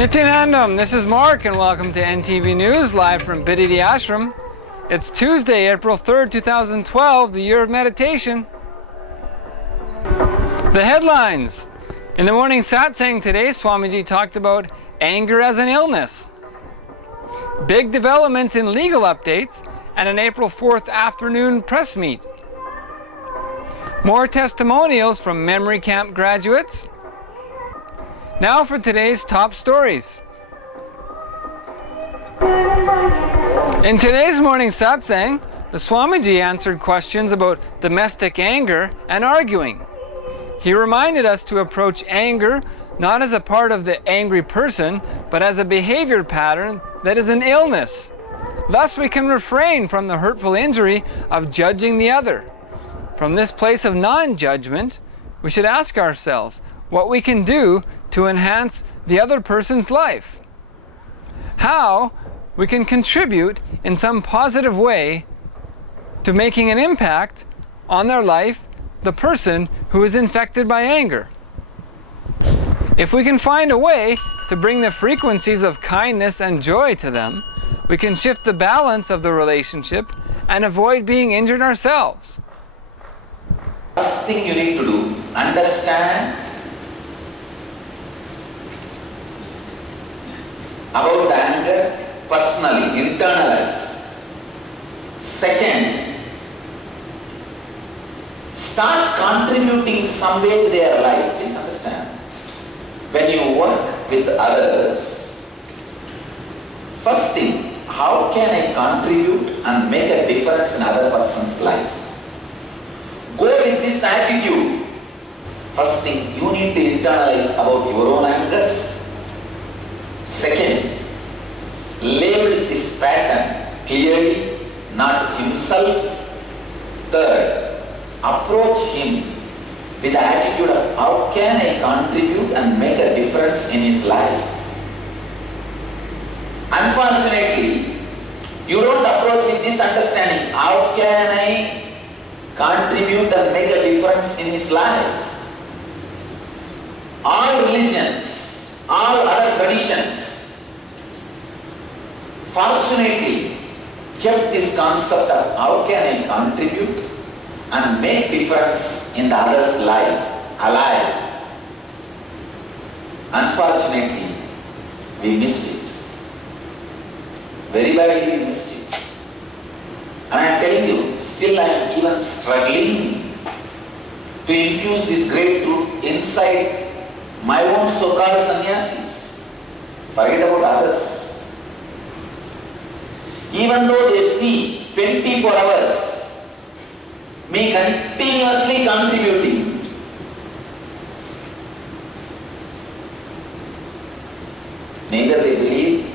Nithyananda, this is Mark and welcome to NTV News, live from Bididi Ashram. It's Tuesday, April 3rd, 2012, the year of meditation. The headlines. In the morning satsang today, Swamiji talked about anger as an illness. Big developments in legal updates and an April 4th afternoon press meet. More testimonials from memory camp graduates. Now for today's top stories. In today's morning satsang, the Swamiji answered questions about domestic anger and arguing. He reminded us to approach anger not as a part of the angry person, but as a behavior pattern that is an illness. Thus we can refrain from the hurtful injury of judging the other. From this place of non-judgment, we should ask ourselves what we can do to enhance the other person's life. How we can contribute in some positive way to making an impact on their life, the person who is infected by anger. If we can find a way to bring the frequencies of kindness and joy to them, we can shift the balance of the relationship and avoid being injured ourselves. First thing you need to do, understand about the anger personally, internalize. Second, start contributing some way to their life. Please understand. When you work with others, first thing, how can I contribute and make a difference in other person's life? Go with this attitude. First thing, you need to internalize about your own angers. Second, label this pattern clearly, not himself. Third, approach him with the attitude of how can I contribute and make a difference in his life. Unfortunately, you don't approach with this understanding, how can I contribute and make a difference in his life. All religions, all other traditions, fortunately, kept this concept of how can I contribute and make difference in the other's life, alive. Unfortunately, we missed it. Very badly we missed it. And I am telling you, still I am even struggling to infuse this great truth inside my own so-called sannyasis. Forget about others. Even though they see 24 hours, me continuously contributing, neither they believe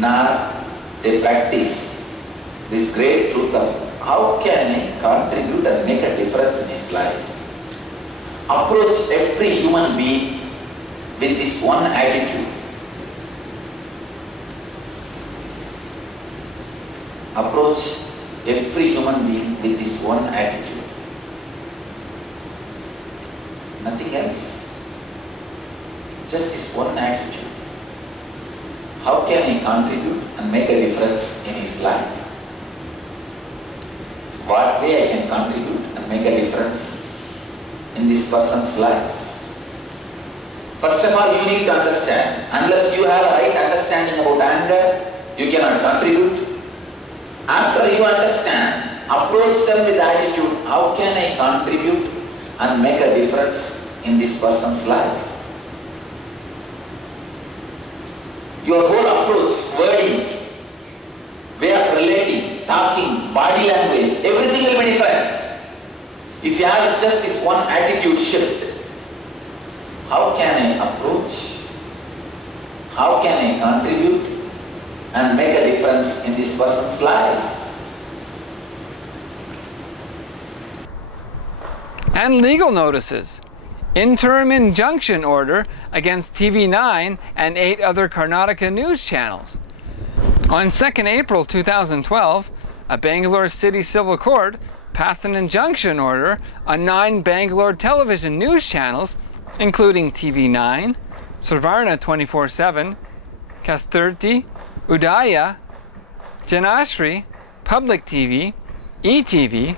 nor they practice this great truth of how can I contribute and make a difference in his life. Approach every human being with this one attitude. Approach every human being with this one attitude. Nothing else. Just this one attitude. How can I contribute and make a difference in his life? What way I can contribute and make a difference in this person's life? First of all, you need to understand. Unless you have a right understanding about anger, you cannot contribute. After you understand, approach them with the attitude, how can I contribute and make a difference in this person's life? Your whole approach, wordings, way of relating, talking, body language, everything will be different. If you have just this one attitude shift, how can I approach? How can I contribute and make a difference in this person's life? And legal notices. Interim injunction order against TV9 and 8 other Karnataka news channels. On 2nd April 2012, a Bangalore City Civil Court passed an injunction order on 9 Bangalore television news channels including TV9, Sarvarna 24/7, Kasturti, Udaya, Janashri, Public TV, ETV,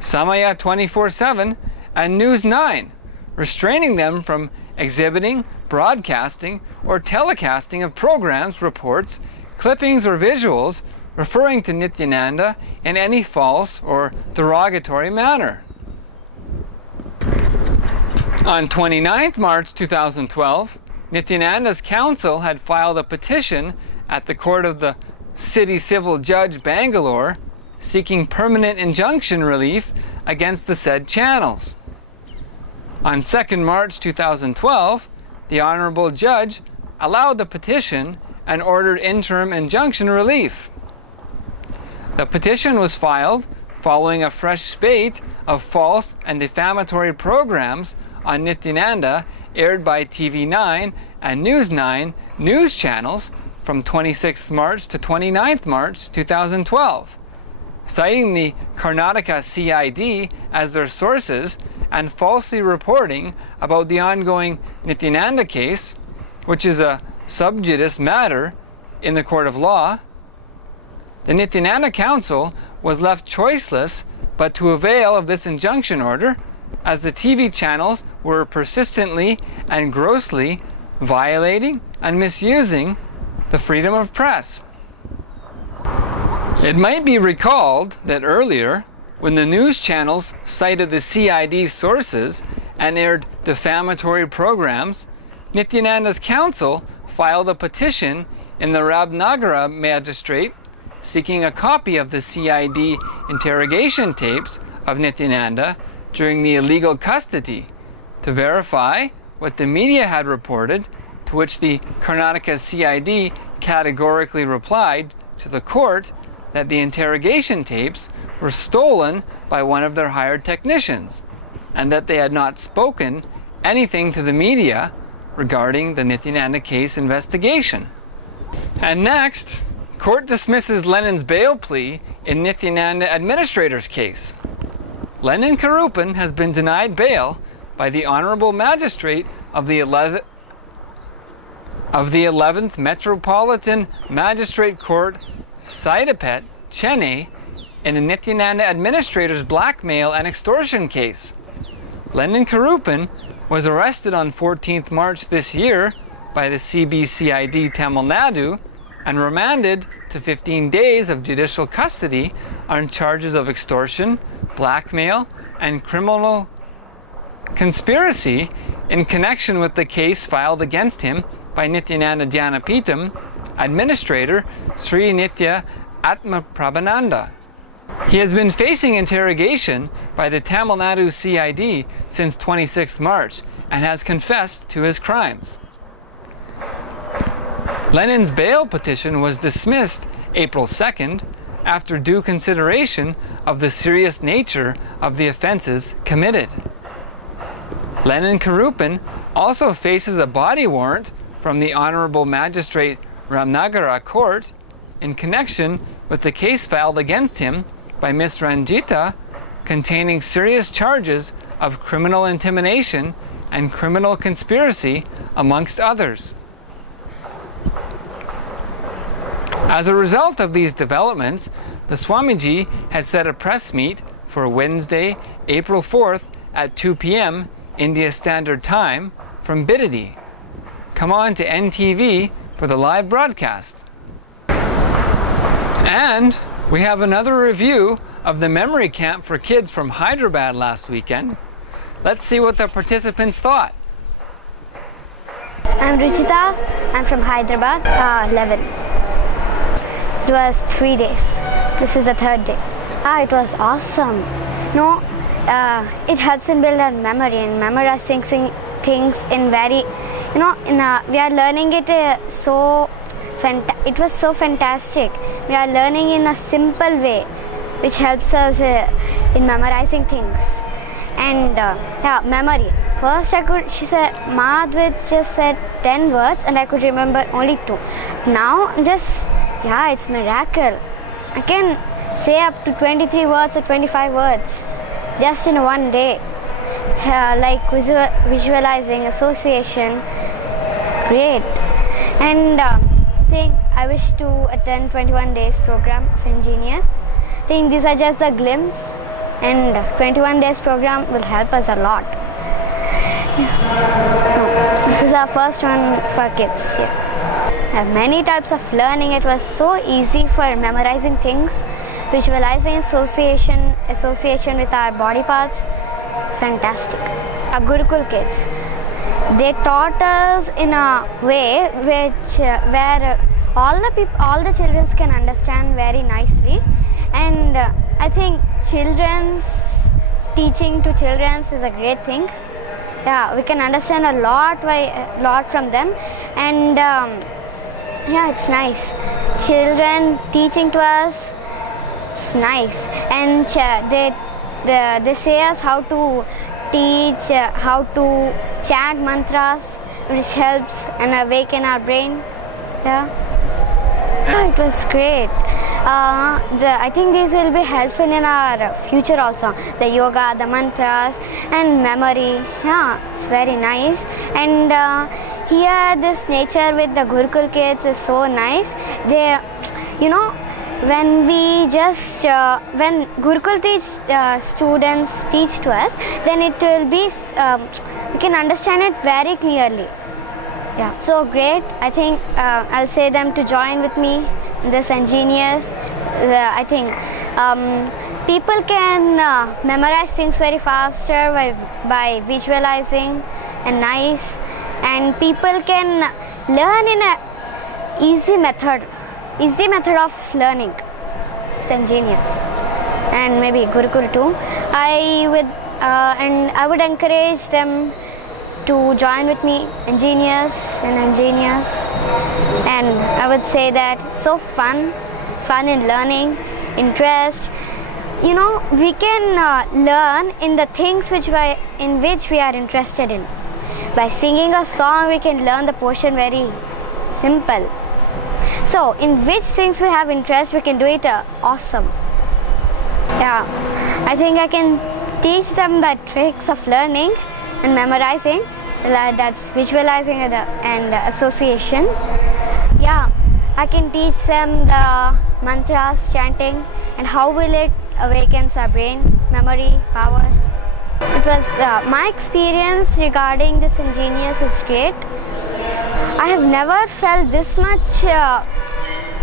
Samaya 24/7, and News 9, restraining them from exhibiting, broadcasting, or telecasting of programs, reports, clippings, or visuals referring to Nithyananda in any false or derogatory manner. On 29 March 2012, Nithyananda's counsel had filed a petition at the court of the City Civil Judge Bangalore seeking permanent injunction relief against the said channels. On 2nd March 2012, the Honorable Judge allowed the petition and ordered interim injunction relief. The petition was filed following a fresh spate of false and defamatory programs on Nithyananda aired by TV9 and News 9 news channels from 26 March to 29 March 2012, citing the Karnataka CID as their sources and falsely reporting about the ongoing Nithyananda case, which is a sub judice matter in the court of law. The Nithyananda Council was left choiceless but to avail of this injunction order, as the TV channels were persistently and grossly violating and misusing the freedom of press. It might be recalled that earlier, when the news channels cited the CID's sources and aired defamatory programs, Nithyananda's counsel filed a petition in the Ramnagara magistrate seeking a copy of the CID interrogation tapes of Nithyananda during the illegal custody to verify what the media had reported, to which the Karnataka CID categorically replied to the court that the interrogation tapes were stolen by one of their hired technicians and that they had not spoken anything to the media regarding the Nithyananda case investigation. And next, court dismisses Lenin's bail plea in Nithyananda administrator's case. Lenin Karupin has been denied bail by the Honorable Magistrate of the 11th Metropolitan Magistrate Court, Saidapet, Chennai, in the Nithyananda administrator's blackmail and extortion case. Lenin Karupin was arrested on 14th March this year by the CBCID Tamil Nadu and remanded to 15 days of judicial custody on charges of extortion, blackmail, and criminal conspiracy in connection with the case filed against him by Nithyananda Dhyanapeetam administrator Sri Nithya Atmaprabhananda. He has been facing interrogation by the Tamil Nadu CID since 26 March and has confessed to his crimes. Lenin's bail petition was dismissed April 2nd after due consideration of the serious nature of the offenses committed. Lenin Karupin also faces a body warrant from the Honorable Magistrate Ramnagara Court in connection with the case filed against him by Ms. Ranjita containing serious charges of criminal intimidation and criminal conspiracy, amongst others. As a result of these developments, the Swamiji has set a press meet for Wednesday, April 4th at 2 p.m. India Standard Time from Bidadi. Come on to NTV for the live broadcast. And we have another review of the memory camp for kids from Hyderabad last weekend. Let's see what the participants thought. I'm Ruchita. I'm from Hyderabad, 11. It was 3 days. This is the third day. It was awesome. No, it helps in build our memory and memorizing things in very, we are learning it it was so fantastic. We are learning in a simple way, which helps us in memorizing things. And memory. First she said, Madhvit just said 10 words and I could remember only 2. Now it's miracle. I can say up to 23 words or 25 words just in one day. like visualizing, association. Great. And I wish to attend 21 days program of eNNews. I think these are just a glimpse, and 21 days program will help us a lot. This is our first one for kids. There are many types of learning. It was so easy for memorizing things, visualizing, association with our body parts. Fantastic. Our Gurukul kids, they taught us in a way where all the children can understand very nicely, and I think teaching to children is a great thing. Yeah, we can understand a lot from them, and it's nice. Children teaching to us, it's nice, and they say us how to teach, how to chant mantras, which helps and awaken our brain. It was great. I think these will be helpful in our future also. The yoga, the mantras, and memory. It's very nice. And here, this nature with the Gurukul kids is so nice. They, when when Gurukul students teach to us, then it will be, we can understand it very clearly. So great. I think I'll say them to join with me in this eNNews. I think people can memorize things very faster by visualizing and nice, and people can learn in a easy method of learning. It's eNNews, and maybe Gurukul too. I would encourage them to join with me eNNews, and I would say that so fun in learning, interest. We can learn in the things in which we are interested in. By singing a song, we can learn the portion very simple. So, in which things we have interest, we can do it awesome. I think I can teach them the tricks of learning and memorizing. That's visualizing and association. I can teach them the mantras, chanting, and how will it awakens our brain, memory, power. It was my experience regarding this eNNews is great. I have never felt this much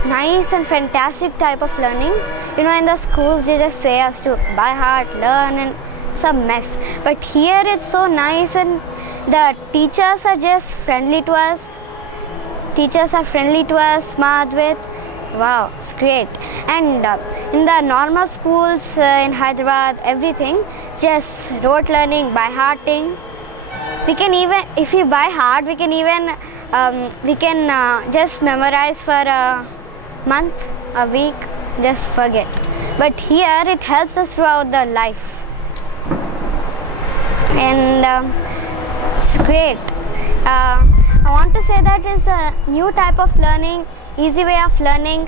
nice and fantastic type of learning. In the schools they just say us to by heart, learn, and it's a mess. But here it's so nice, and the teachers are just friendly to us. Smart with. Wow, it's great. And in the normal schools in Hyderabad, everything just rote learning, by hearting. We can even, if we by heart, we can just memorize for a month, a week, just forget. But here it helps us throughout the life, and it's great. I want to say that it's a new type of learning, easy way of learning,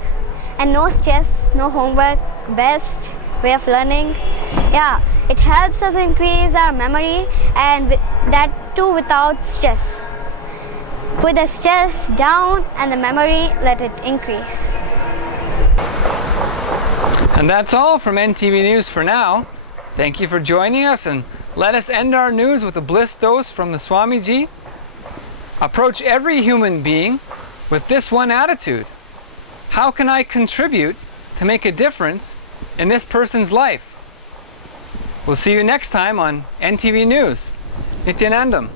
and no stress, no homework, best way of learning. It helps us increase our memory, and that too without stress. Put the stress down and the memory, let it increase. And that's all from NTV News for now. Thank you for joining us, and let us end our news with a bliss dose from the Swamiji. Approach every human being with this one attitude: how can I contribute to make a difference in this person's life? We'll see you next time on NTV News. Nithyanandam.